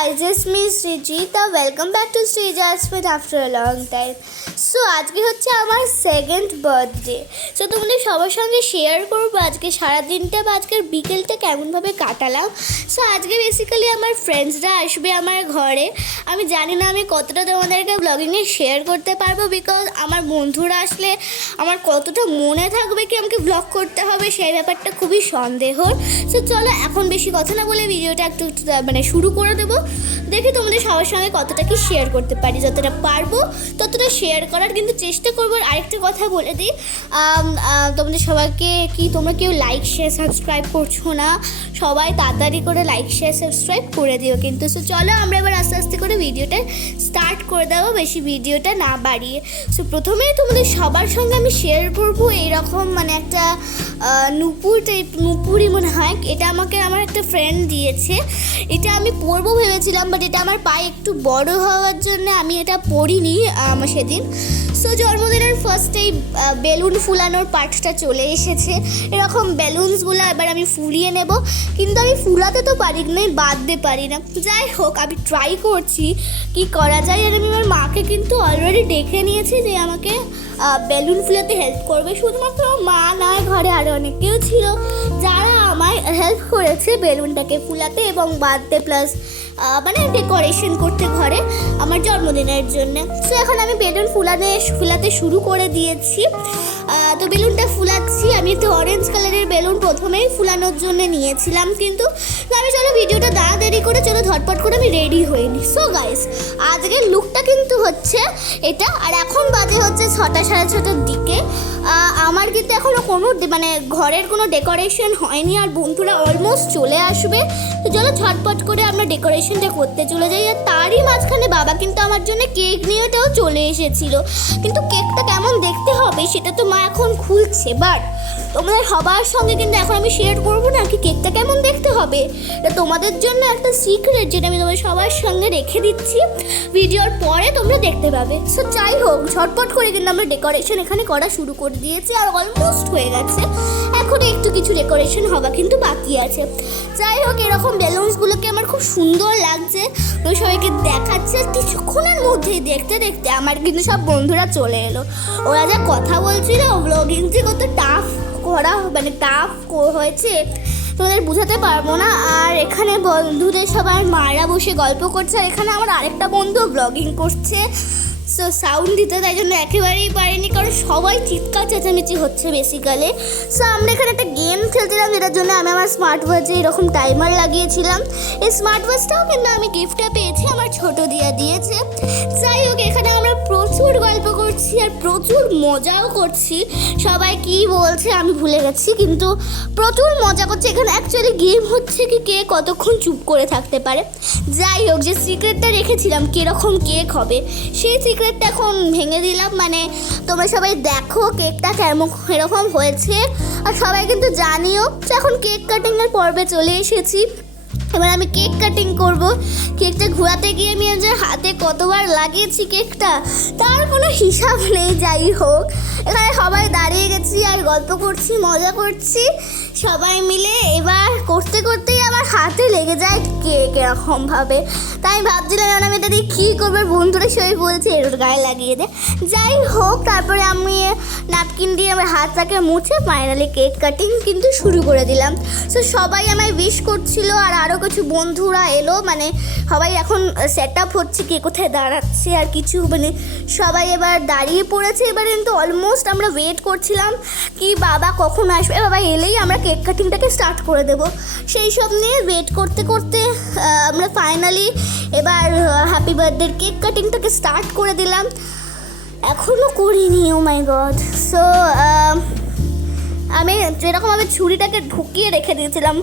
guys, it's me Srijita. Welcome back to Srija's Fit after a long time. So আজকে হচ্ছে আমার second birthday. So তোমাদের সবার সঙ্গে শেয়ার করবো আজকে সারাদিনটা বা আজকের বিকেলটা কেমনভাবে কাটালাম। সো আজকে বেসিক্যালি আমার ফ্রেন্ডসরা আসবে আমার ঘরে। আমি জানি না আমি কতটা তোমাদেরকে ব্লগিংয়ে শেয়ার করতে পারবো, বিকজ আমার বন্ধুরা আসলে আমার কতটা মনে থাকবে কি আমাকে ব্লগ করতে হবে সেই ব্যাপারটা খুবই সন্দেহর। সো চলো এখন বেশি কথা না বলে ভিডিওটা একটু শুরু করে দেবো। দেখি তোমাদের সবার সঙ্গে কতটা কি শেয়ার করতে পারি, যতটা পারবো ততটা শেয়ার করার কিন্তু চেষ্টা করবো। আর আরেকটা কথা বলে দিই, তোমাদের সবাইকে কি তোমরা কেউ লাইক শেয়ার সাবস্ক্রাইব করছো না, সবাই তাড়াতাড়ি করে লাইক শেয়ার সাবস্ক্রাইব করে দিও কিন্তু। সো চলো আমরা এবার আস্তে আস্তে করে ভিডিওটা স্টার্ট করে দেবো, বেশি ভিডিওটা না বাড়িয়ে। সো প্রথমেই তোমাদের সবার সঙ্গে আমি শেয়ার করবো এইরকম একটা নুপুরি মনে হয়, এটা আমাকে আমার একটা ফ্রেন্ড দিয়েছে। এটা আমি পরবো ভেবেছিলাম, বাট এটা আমার পায়ে একটু বড় হওয়ার জন্য আমি এটা পরিনি সেদিন। সো জন্মদিনের ফার্স্টেই বেলুন ফুলানোর পার্টটা চলে এসেছে। এরকম বেলুনসগুলো এবার আমি ফুলিয়ে নেব, কিন্তু আমি ফুলাতে তো পারি না, বাঁধতে পারি না। যাই হোক আমি ট্রাই করছি কি করা যায়। আর আমি আমার মাকে কিন্তু অলরেডি ডেকে নিয়েছি যে আমাকে বেলুন ফুলাতে হেল্প করবে। শুধুমাত্র মা না, ঘরে আরও অনেকেও ছিল যারা আমায় হেল্প করেছে বেলুনটাকে ফুলাতে এবং বাঁধতে, প্লাস ডেকোরেশন করতে ঘরে আমার জন্মদিনের জন্য। সো এখন আমি বেলুন ফুলাতে শুরু করে দিয়েছি। তো বেলুনটা ফুলাচ্ছি। আমি তো অরেঞ্জ কালারের বেলুন প্রথমেই ফুলানোর জন্য নিয়েছিলাম, কিন্তু আমি চলো ভিডিওটা দেরি করে চলো ঝটপট করে আমি রেডি হইনি। সো গাইস আজকের লুকটা কিন্তু হচ্ছে এটা। আর এখন বাজে হচ্ছে 6টা সাড়ে 6টার দিকে। আমার কিন্তু এখনও কোনো ঘরের কোনো ডেকোরেশন হয়নি, আর বন্ধুরা অলমোস্ট চলে আসবে। তো চলো ঝটপট করে আমরা ডেকোরেশনটা করতে চলে যাই। আর তারই মাঝখানে বাবা কিন্তু আমার জন্য কেক নিয়েটাও চলে এসেছিল, কিন্তু কেকটা কেমন দেখতে হবে সেটা তো মা এখন খুলছে। বাট তোমাদের সবার সঙ্গে কিন্তু এখন আমি শেয়ার করবো না কি কেকটা কেমন দেখতে হবে। এটা তোমাদের জন্য একটা সিক্রেট, যেটা আমি তোমাদের সবার সঙ্গে রেখে দিচ্ছি, ভিডিওর পরে তোমরা দেখতে পাবে। সো যাই হোক ঝটপট করে কিন্তু আমরা ডেকোরেশন এখানে করা শুরু করে দিয়েছি, আর অলমোস্ট হয়ে গেছে। এখন একটু কিছু ডেকোরেশন হওয়া কিন্তু বাকি আছে। যাই হোক এরকম বেলুনসগুলোকে আমার খুব সুন্দর লাগছে, তো সবাইকে দেখাচ্ছে। কিছুক্ষণের মধ্যেই দেখতে দেখতে আমার কিন্তু সব বন্ধুরা চলে এলো। ওরা যা কথা বলছিল ব্লগিং যে কত টাফ করা টাফ হয়েছে তোমাদের বুঝাতে পারবো না। আর এখানে বন্ধুদের সবার মারা বসে গল্প করছে, আর এখানে আমার আরেকটা বন্ধু ব্লগিং করছে। সো সাউন্ড দিতে তাই জন্য একেবারেই পারিনি, কারণ সবাই চিৎকার চেঁচামেচি হচ্ছে বেসিক্যালি। সো আমরা এখানে একটা গেম খেলছিলাম, যেটার জন্য আমি আমার স্মার্ট ওয়াচে এরকম টাইমার লাগিয়েছিলাম। এই স্মার্ট ওয়াচটাও কিন্তু আমি গিফটে পেয়েছি, আমার ছোটো দিয়েছে। যাই হোক এখানে আমরা প্রচুর গল্প করছি আর প্রচুর মজাও করছি। সবাই কি বলছে আমি ভুলে গেছি, কিন্তু প্রচুর মজা করছে। এখানে অ্যাকচুয়ালি গেম হচ্ছে কি কে কতক্ষণ চুপ করে থাকতে পারে। যাই হোক যে সিক্রেটটা রেখেছিলাম কীরকম কেক হবে, সেই সিক্রেটটা এখন ভেঙে দিলাম। তোমরা সবাই দেখো কেকটা কেমন এরকম হয়েছে, আর সবাই কিন্তু জানিও। তো এখন কেক কাটিংয়ের পর্বে চলে এসেছি। এবার আমি কেক কাটিং করব। কেকটা ঘোরাতে গিয়ে আমি যে হাতে কতবার লাগিয়েছি কেকটা তার কোনো হিসাব নেই। যাই হোক এখানে সবাই দাঁড়িয়ে গেছি আর গল্প করছি, মজা করছি সবাই মিলে। এবার করতে করতেই আমার হাতে লেগে যায় কেক এরকমভাবে। তাই আমি ভাবছিলাম আমি এটা দিয়ে কী করবো, বন্ধুরা সবাই বলছে এর গায়ে লাগিয়ে দে। যাই হোক তারপরে আমি ন্যাপকিন দিয়ে আমার হাতটাকে মুছে ফাইনালি কেক কাটিং কিন্তু শুরু করে দিলাম। সো সবাই আমায় উইশ করছিল, আর আরও কিছু বন্ধুরা এলো। সবাই এখন সেট আপ হচ্ছে কে কোথায় দাঁড়াচ্ছে আর কিছু সবাই এবার দাঁড়িয়ে পড়েছে। এবার কিন্তু অলমোস্ট আমরা ওয়েট করছিলাম কি বাবা কখন আসবে, বাবা এলেই আমরা কেক কাটিংটাকে স্টার্ট করে দেবো। সেই সব নিয়ে ওয়েট করতে করতে আমরা ফাইনালি এবার হ্যাপি বার্থডের কেক কাটিংটাকে স্টার্ট করে দিলাম। এখনও করিনি, ও মাই গড। সো আমি যেরকমভাবে ছুরিটাকে ঢুকিয়ে রেখে দিয়েছিলাম।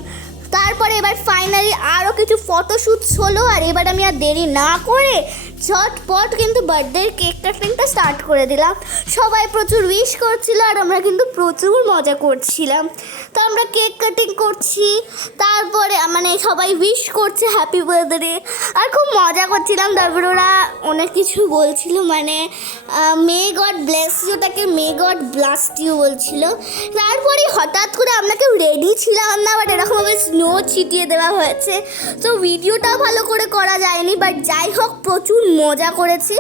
তারপরে এবার ফাইনালি আরও কিছু ফটোশ্যুটস হলো, আর এবার আমি আর দেরি না করে ঝটপট কিন্তু বার্থডের কেক কাটিংটা স্টার্ট করে দিলাম। সবাই প্রচুর উইশ করছিল, আর আমরা কিন্তু প্রচুর মজা করছিলাম। তো আমরা কেক কাটিং করছি, তারপরে মানে সবাই উইশ করছে হ্যাপি বার্থডে, আর খুব মজা করছিলাম। তারপরে ওরা অনেক কিছু বলছিল, মানে মে গড ব্লেস ইউ, তাকে মে গড ব্লাস্ট ইউ বলছিল। তারপরে হঠাৎ করে আমরা কেউ রেডি ছিলাম না, বাট এরকমভাবে স্নো ছিটিয়ে দেওয়া হয়েছে, তো ভিডিওটাও ভালো করে করা যায়নি। বাট যাই হোক, প্রচুর মজা করেছি।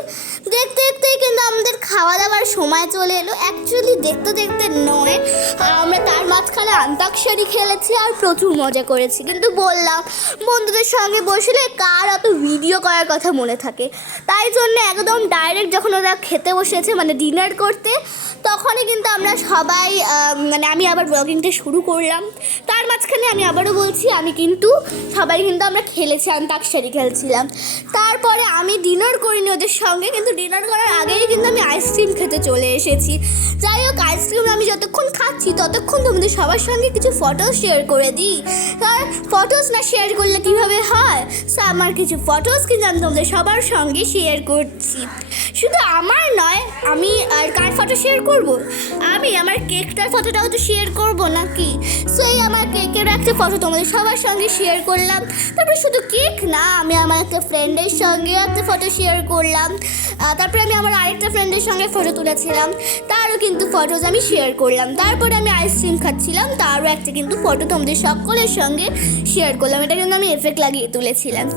দেখতে দেখতেই কিন্তু আমাদের খাওয়া দাওয়ার সময় চলে এলো। অ্যাকচুয়ালি দেখতে দেখতে নয়, আমরা তার মাঝখানে আন্তাক্ষরী খেলেছি আর প্রচুর মজা করেছি। কিন্তু বললাম, বন্ধুদের সঙ্গে বসলে কার অত ভিডিও করার কথা মনে থাকে, তাই জন্য একদম ডাইরেক্ট যখন ওরা খেতে বসেছে, মানে ডিনার করতে, তখনই কিন্তু আমরা সবাই মানে আমি আবার ব্লগিংটা শুরু করলাম। তার মাঝখানে আমি আবারও বলছি, আমি কিন্তু সবাই কিন্তু আমরা খেলেছি, আন্তাক্ষরী খেলছিলাম। তারপরে আমি ডিনার করিনি ওদের সঙ্গে, কিন্তু ডিনার করার আগেই কিন্তু আমি আইসক্রিম খেতে চলে এসেছি। যাই হোক, আইসক্রিম আমি যতক্ষণ খাচ্ছি ততক্ষণ তোমাদের সবার সঙ্গে কিছু ফটো শেয়ার করে দিই, কারণ ফটোস না শেয়ার করলে কীভাবে হয়। সো আমার কিছু ফটোস কিন্তু আমি তোমাদের সবার সঙ্গে শেয়ার করছি। শুধু আমার নয়, আমি আর কার ফটো শেয়ার করব, আমি আমার কেকটার ফটোটাও তো শেয়ার করব নাকি। সো এই আমার কেকের একটা ফটো তোমাদের সবার সঙ্গে শেয়ার করলাম। তারপরে শুধু কেক না, আমি আমার একটা ফ্রেন্ডের সঙ্গেও একটা ফটো শেয়ার করলাম। তারপরে আমি আমার আরেকটা ফ্রেন্ডের সঙ্গে ফটো তুলেছিলাম, তারও কিন্তু ফটোজ আমি শেয়ার করলাম। তারপরে আমি আইসক্রিম খাচ্ছিলাম, তারও একটা কিন্তু ফটো তোমাদের সকলের সঙ্গে শেয়ার করলাম। এটা কিন্তু আমি এফেক্ট লাগিয়ে তুলেছিলাম।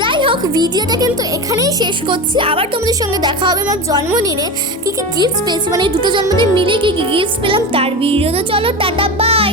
যাই হোক, ভিডিওটা কিন্তু এখানেই শেষ করছি। আবার তোমাদের সঙ্গে দেখা হবে আমার জন্মদিনে। কী কী গিফটস পেয়েছি, মানে দুটো জন্মদিন মিলে কী কী গিফটস পেলাম তার ভিডিও। তো চলো, টাটা, বাই।